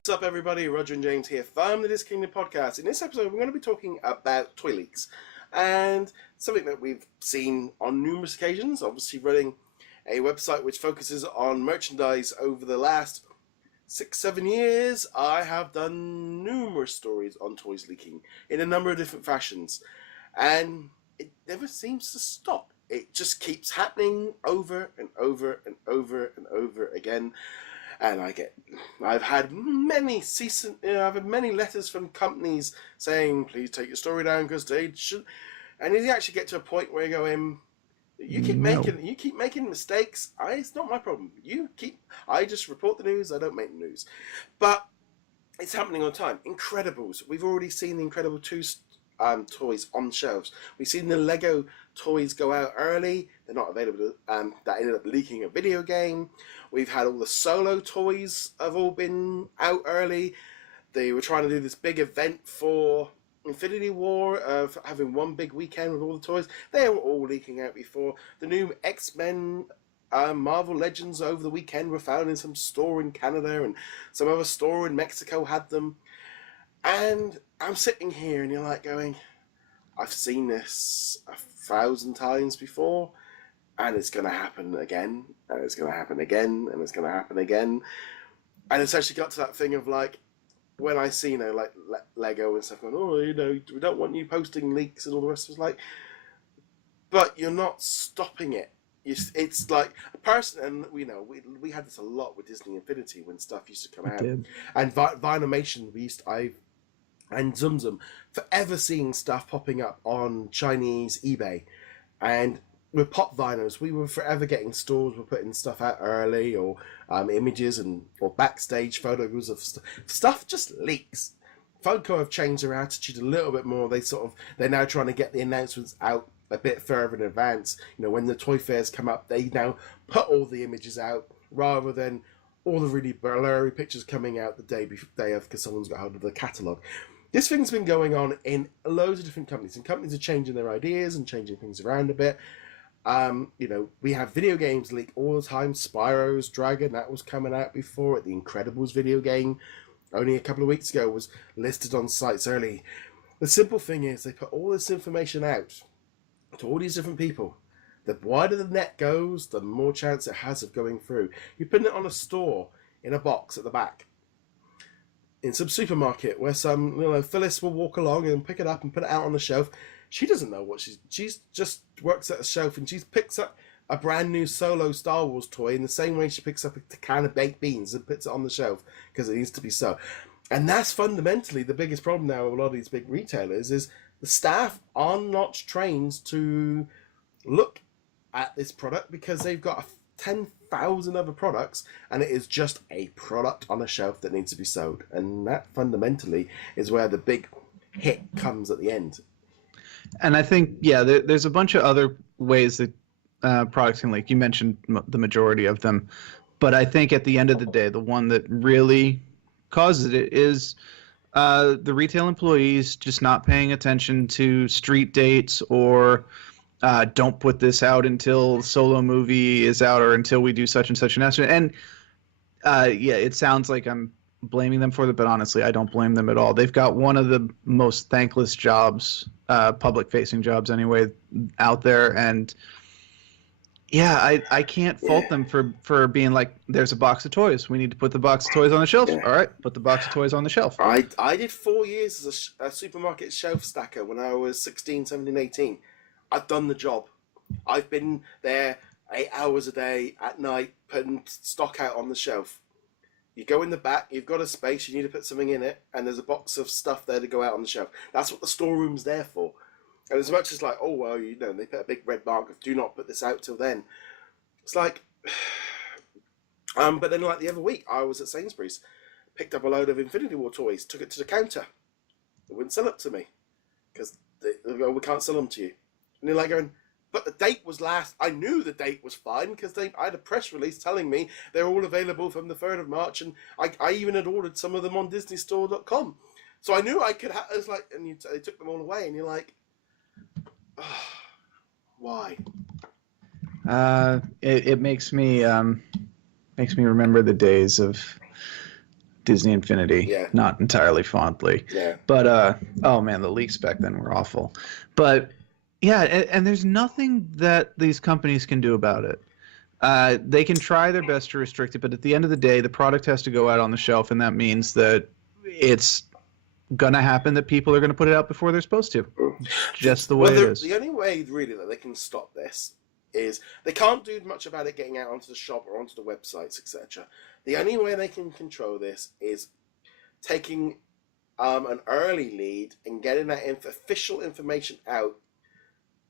What's up, everybody? Roger and James here from the DisKingdom podcast. In this episode, we're going to be talking about toy leaks and something that we've seen on numerous occasions. Obviously, running a website which focuses on merchandise over the last 6-7 years, I have done numerous stories on toys leaking in a number of different fashions, and it never seems to stop. It just keeps happening over and over and over and over again. And I've had many letters from companies saying, please take your story down because they should. And you actually get to a point where you go in, you keep making mistakes. It's not my problem. I just report the news. I don't make the news. But it's happening all the time. Incredibles. We've already seen the Incredible 2 toys on shelves. We've seen the Lego toys go out early. They're not available. That ended up leaking a video game. We've had all the Solo toys have all been out early. They were trying to do this big event for Infinity War of having one big weekend with all the toys. They were all leaking out before. The new X-Men Marvel Legends over the weekend were found in some store in Canada, and some other store in Mexico had them. And I'm sitting here and you're like going, I've seen this 1,000 times before, and it's going to happen again, and it's going to happen again, and it's going to happen again. And it's actually got to that thing of like, when I see, like Lego and stuff going, we don't want you posting leaks and all the rest of it. Like, but you're not stopping it. It's like a person, and we had this a lot with Disney Infinity when stuff used to come out. And Vinimation, and Zum Zum, forever seeing stuff popping up on Chinese eBay. And with Pop Vinos, we were forever getting stores were putting stuff out early, or images or backstage photos of stuff just leaks. Funko have changed their attitude a little bit more. They're now trying to get the announcements out a bit further in advance. When the toy fairs come up, they now put all the images out rather than all the really blurry pictures coming out the day of because someone's got hold of the catalogue. This thing's been going on in loads of different companies, and companies are changing their ideas and changing things around a bit. We have video games leak all the time. Spyro's Dragon, that was coming out before it. The Incredibles video game, only a couple of weeks ago, was listed on sites early. The simple thing is, they put all this information out to all these different people. The wider the net goes, the more chance it has of going through. You put it on a store in a box at the back, in some supermarket where some Phyllis will walk along and pick it up and put it out on the shelf. She doesn't know what she's just works at a shelf, and she picks up a brand new Solo Star Wars toy in the same way she picks up a can of baked beans and puts it on the shelf because it needs to be so. And that's fundamentally the biggest problem now with a lot of these big retailers is the staff are not trained to look at this product because they've got 10,000 other products, and it is just a product on a shelf that needs to be sold. And that fundamentally is where the big hit comes at the end. And I think, there's a bunch of other ways that products can leak. You mentioned the majority of them. But I think at the end of the day, the one that really causes it is the retail employees just not paying attention to street dates, or don't put this out until the Solo movie is out, or until we do such and such an announcement. And it sounds like I'm blaming them for it, but honestly, I don't blame them at all. They've got one of the most thankless jobs, public-facing jobs anyway, out there. And I can't fault them for being like, there's a box of toys. We need to put the box of toys on the shelf. All right, put the box of toys on the shelf. I did 4 years as a supermarket shelf stacker when I was 16, 17, 18. I've done the job. I've been there 8 hours a day at night putting stock out on the shelf. You go in the back, you've got a space, you need to put something in it, and there's a box of stuff there to go out on the shelf. That's what the storeroom's there for. And as much as like, they put a big red mark of do not put this out till then. It's like, but then like the other week, I was at Sainsbury's, picked up a load of Infinity War toys, took it to the counter. They wouldn't sell it to me because they go, we can't sell them to you. And they're like going, but the date was last. I knew the date was fine because I had a press release telling me they're all available from the 3rd of March, and I even had ordered some of them on DisneyStore.com. So I knew I could have. It's like, and they took them all away, and you're like, oh, why? It makes me remember the days of Disney Infinity, Yeah. not entirely fondly. Yeah. But oh man, the leaks back then were awful. But yeah, and there's nothing that these companies can do about it. They can try their best to restrict it, but at the end of the day, the product has to go out on the shelf, and that means that it's gonna happen that people are gonna put it out before they're supposed to. Just the way it is. The only way really that they can stop this is they can't do much about it getting out onto the shop or onto the websites, etc. The only way they can control this is taking an early lead and getting that official information out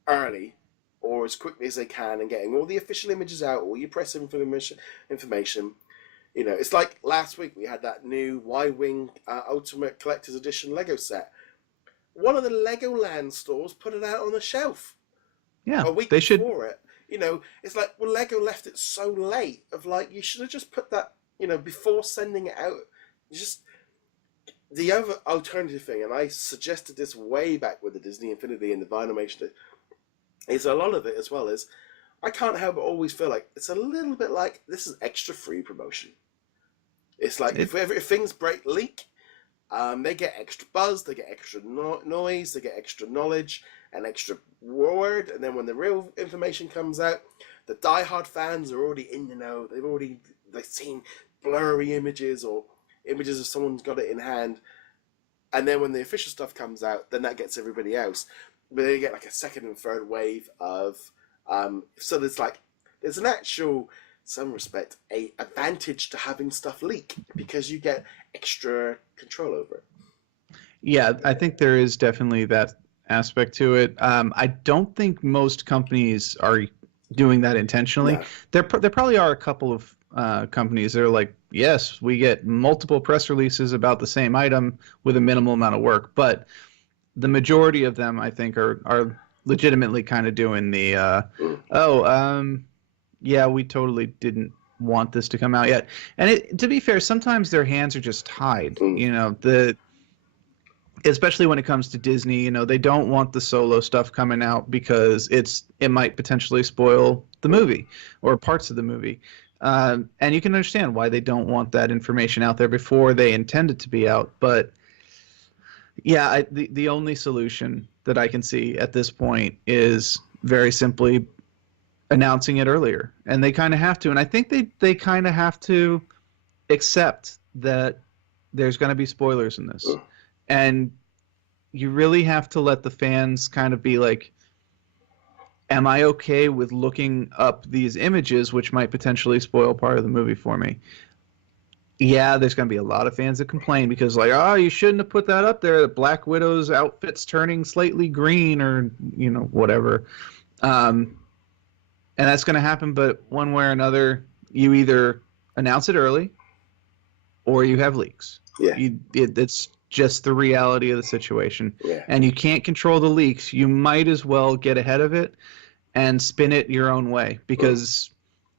early or as quickly as they can, and getting all the official images out, all your press information. You know, it's like last week we had that new Y-Wing Ultimate Collector's Edition Lego set. One of the Legoland stores put it out on the shelf. Yeah, a week they before it. You know, it's like, well, Lego left it so late. Of like, you should have just put that, you know, before sending it out. Just the other alternative thing, and I suggested this way back with the Disney Infinity and the Vinymation, is a lot of it as well is, I can't help but always feel like it's a little bit like this is extra free promotion. It's like if things leak, they get extra buzz, they get extra noise, they get extra knowledge and extra word, and then when the real information comes out, the diehard fans are already in the know. They've seen blurry images or images of someone's got it in hand, and then when the official stuff comes out, then that gets everybody else. But they get like a second and third wave of so there's an actual, some respect, a advantage to having stuff leak because you get extra control over it. Yeah, I think there is definitely that aspect to it. I don't think most companies are doing that intentionally. No. There probably are a couple of companies that are like, yes, we get multiple press releases about the same item with a minimal amount of work, but the majority of them, I think, are legitimately kind of doing the yeah, we totally didn't want this to come out yet. And to be fair, sometimes their hands are just tied. You know, especially when it comes to Disney, you know, they don't want the Solo stuff coming out because it might potentially spoil the movie or parts of the movie. And you can understand why they don't want that information out there before they intend it to be out. But yeah, the only solution that I can see at this point is very simply announcing it earlier. And they kind of have to. And I think they kind of have to accept that there's going to be spoilers in this. And you really have to let the fans kind of be like, am I okay with looking up these images which might potentially spoil part of the movie for me? Yeah, there's going to be a lot of fans that complain because like, oh, you shouldn't have put that up there. Black Widow's outfit's turning slightly green or, you know, whatever. And that's going to happen, but one way or another, you either announce it early or you have leaks. Yeah. It's just the reality of the situation. Yeah. And you can't control the leaks. You might as well get ahead of it and spin it your own way because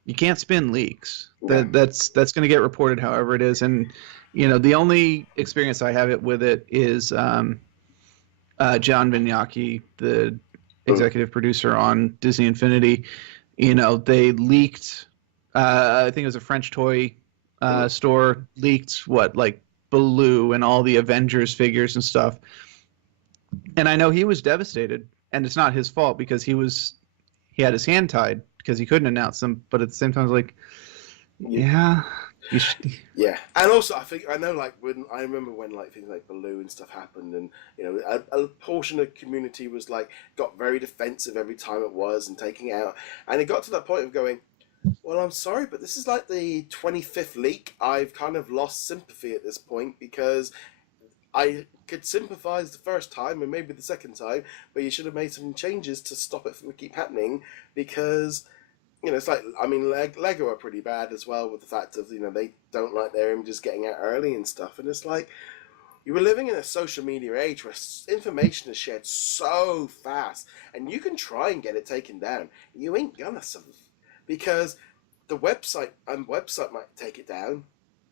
you can't spin leaks. That's going to get reported however it is. And, you know, the only experience I have with it is John Vignacchi, the executive producer on Disney Infinity. You know, they leaked, I think it was a French toy store, leaked like Baloo and all the Avengers figures and stuff. And I know he was devastated, and it's not his fault because he had his hand tied because he couldn't announce them. But at the same time, I was like, yeah. Yeah, and also I know like when I remember when like things like Baloo and stuff happened, and you know a portion of the community was like got very defensive every time it was and taking it out, and it got to that point of going, well, I'm sorry, but this is like the 25th leak. I've kind of lost sympathy at this point because I could sympathize the first time and maybe the second time, but you should have made some changes to stop it from keep happening because. You know, it's like, I mean, Lego are pretty bad as well with the fact of, you know, they don't like their images getting out early and stuff. And it's like, you were living in a social media age where information is shared so fast and you can try and get it taken down. You ain't gonna because the website might take it down,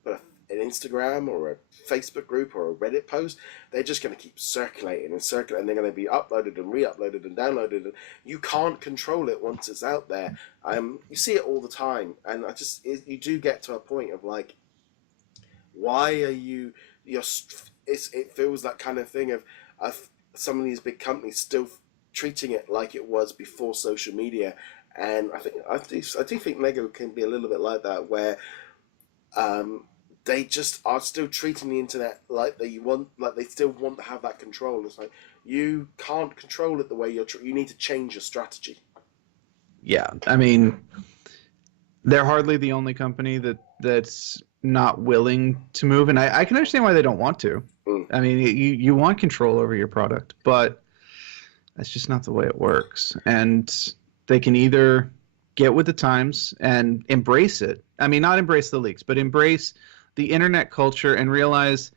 but an Instagram or a Facebook group or a Reddit post, they're just going to keep circulating and circulating. They're going to be uploaded and re-uploaded and downloaded. And you can't control it once it's out there. You see it all the time, and you do get to a point of like, Why are you? It feels that kind of thing of some of these big companies still treating it like it was before social media, and I do think Lego can be a little bit like that, where um, they just are still treating the internet like they still want to have that control. It's like you can't control it the way you need to change your strategy. Yeah, I mean, they're hardly the only company that's not willing to move, and I can understand why they don't want to. Mm. I mean, you want control over your product, but that's just not the way it works. And they can either get with the times and embrace it. I mean, not embrace the leaks, but embrace the internet culture and realize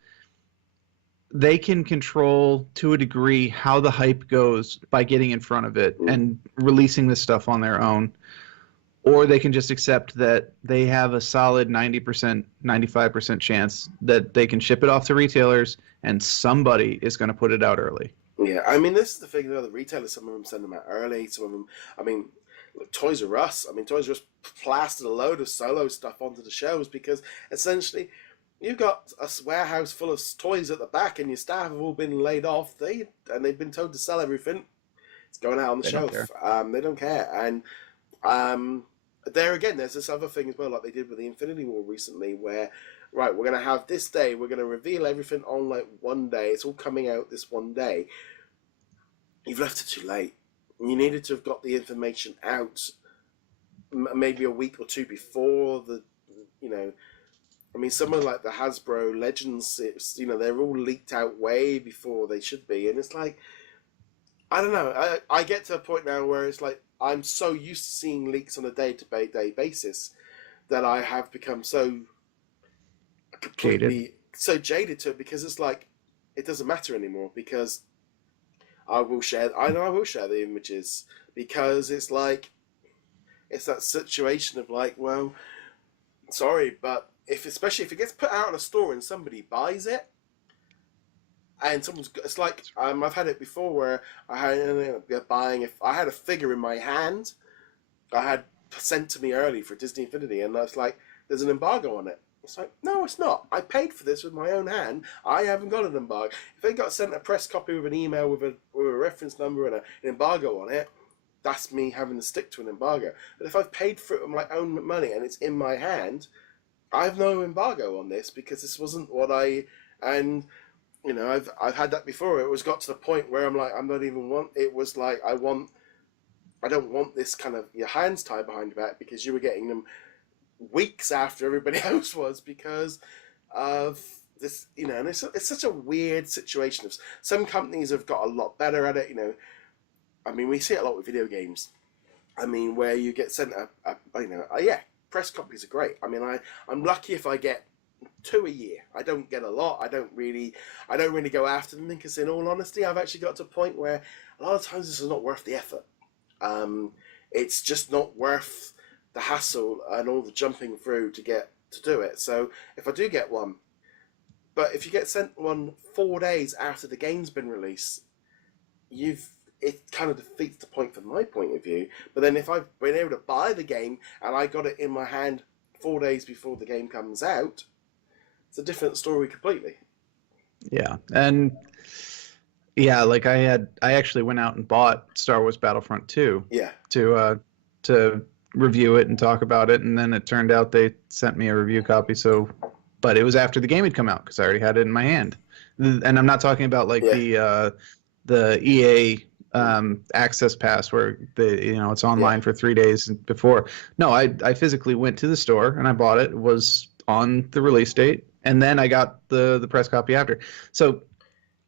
they can control to a degree how the hype goes by getting in front of it and releasing this stuff on their own. Or they can just accept that they have a solid 90%, 95% chance that they can ship it off to retailers and somebody is going to put it out early. Yeah, I mean, this is the thing about the retailers. Some of them send them out early. Some of them, I mean, Toys R Us. I mean, Toys R Us plastered a load of solo stuff onto the shelves because essentially you've got a warehouse full of toys at the back, and your staff have all been laid off. They've been told to sell everything. It's going out on the shelf. They don't care. And there again, there's this other thing as well, like they did with the Infinity War recently, where right, we're gonna have this day. We're gonna reveal everything on like one day. It's all coming out this one day. You've left it too late. You needed to have got the information out maybe a week or two before I mean, some of like the Hasbro Legends, they're all leaked out way before they should be, and it's like, I don't know. I get to a point now where it's like I'm so used to seeing leaks on a day-to-day basis that I have become so completely jaded to it, because it's like it doesn't matter anymore, because I will share the images, because it's like it's that situation of like, well, sorry, but especially if it gets put out in a store and somebody buys it, and it's like I've had it before where I had buying, if I had a figure in my hand, I had sent to me early for Disney Infinity, and that's like there's an embargo on it. It's like, no, it's not. I paid for this with my own hand. I haven't got an embargo. If they got sent a press copy with an email with a reference number and an embargo on it, that's me having to stick to an embargo. But if I've paid for it with my own money and it's in my hand, I have no embargo on this, because this wasn't what I. And I've had that before. It was got to the point where I'm like, I'm not even want. It was like I don't want this kind of your hands tied behind your back, because you were getting them weeks after everybody else was, because of this, and it's such a weird situation. Some companies have got a lot better at it, I mean, we see it a lot with video games. I mean, where you get sent press copies are great. I mean, I'm lucky if I get 2 a year. I don't get a lot. I don't really go after them, because in all honesty, I've actually got to a point where a lot of times this is not worth the effort. It's just not worth the hassle and all the jumping through to do it. So if I do get one, but if you get sent one 4 days after the game's been released, it kind of defeats the point from my point of view. But then if I've been able to buy the game and I got it in my hand 4 days before the game comes out, it's a different story completely. Yeah, and yeah, like I actually went out and bought Star Wars Battlefront 2. Yeah. To review it and talk about it, and then it turned out they sent me a review copy. But it was after the game had come out, because I already had it in my hand. And I'm not talking about like the EA access pass where it's online for 3 days before. No, I physically went to the store and I bought it. It was on the release date, and then I got the press copy after. So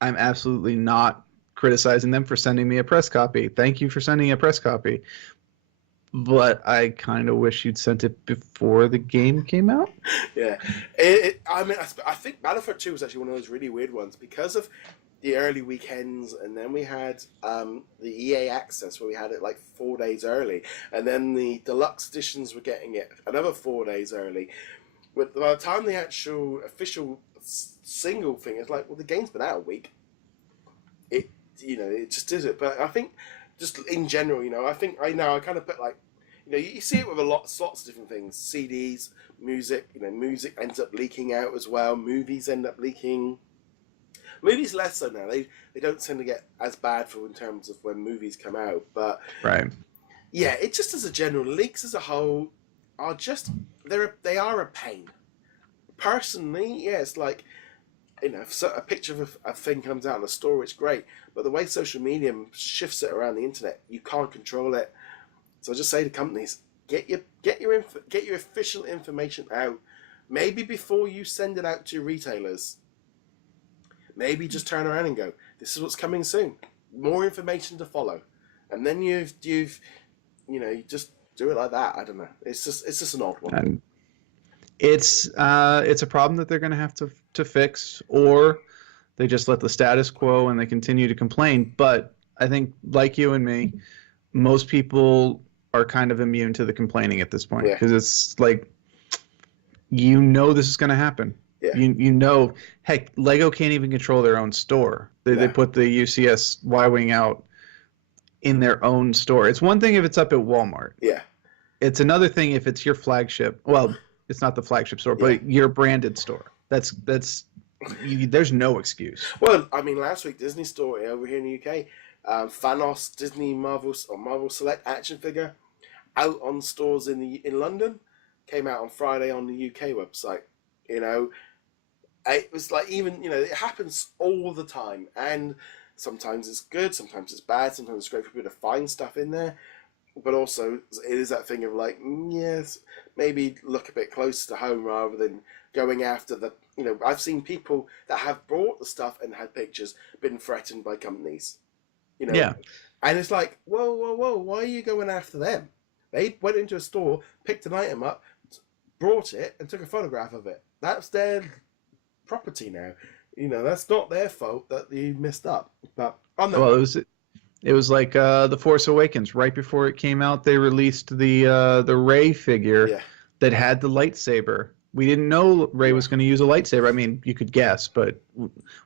I'm absolutely not criticizing them for sending me a press copy. Thank you for sending a press copy. But I kind of wish you'd sent it before the game came out. Yeah. I think Battlefront 2 was actually one of those really weird ones, because of the early weekends, and then we had the EA access where we had it like 4 days early, and then the deluxe editions were getting it another 4 days early. But by the time the actual official single thing is like, well, the game's been out a week. It just is it. But I think just in general, I think I kind of put like, You see it with lots of different things. CDs, music. Music ends up leaking out as well. Movies end up leaking. Movies less so now. They don't tend to get as bad in terms of when movies come out. But Right. yeah, it just as a general, leaks as a whole are just they are a pain. Personally, yeah, it's like if a picture of a thing comes out in a store, it's great. But the way social media shifts it around the internet, you can't control it. So I just say to companies, get your official information out. Maybe before you send it out to retailers. Maybe just turn around and go, this is what's coming soon. More information to follow. And then you just do it like that. I don't know. It's just an odd one. And it's a problem that they're going to have to fix, or they just let the status quo and they continue to complain. But I think, like you and me, most people are kind of immune to the complaining at this point, because it's like, this is going to happen. Yeah. Heck, Lego can't even control their own store. They put the UCS Y-Wing out in their own store. It's one thing if it's up at Walmart. Yeah. It's another thing if it's your flagship. Well, it's not the flagship store, but your branded store. There's no excuse. Well, I mean, last week Disney Store over here in the UK, Thanos Disney Marvel Select action figure out on stores in London, came out on Friday on the UK website. It was like, even it happens all the time, and sometimes it's good, sometimes it's bad, sometimes it's great for people to find stuff in there, but also it is that thing of like, yes, maybe look a bit closer to home rather than going after the. I've seen people that have bought the stuff and had pictures been threatened by companies. Yeah. And it's like, whoa, why are you going after them? They went into a store, picked an item up, brought it, and took a photograph of it. That's their property now. That's not their fault that you messed up. But it was like The Force Awakens. Right before it came out, they released the Rey figure that had the lightsaber. We didn't know Rey was going to use a lightsaber. I mean, you could guess, but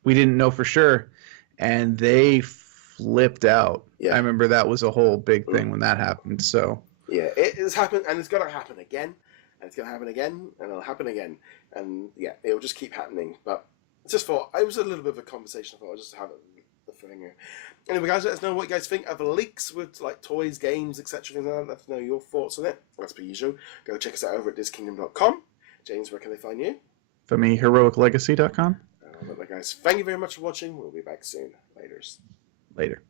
we didn't know for sure. And they flipped out. Yeah. I remember that was a whole big thing when that happened. So yeah, it has happened, and it's going to happen again. And it's going to happen again, and it'll happen again. And yeah, it'll just keep happening. But it was a little bit of a conversation. I thought I'd just have the thing here. Anyway, guys, let us know what you guys think of leaks with like toys, games, etc. Things like that. Let us know your thoughts on it. As per usual, go check us out over at DisKingdom.com. James, where can they find you? For me, heroiclegacy.com. Guys, thank you very much for watching. We'll be back soon. Later.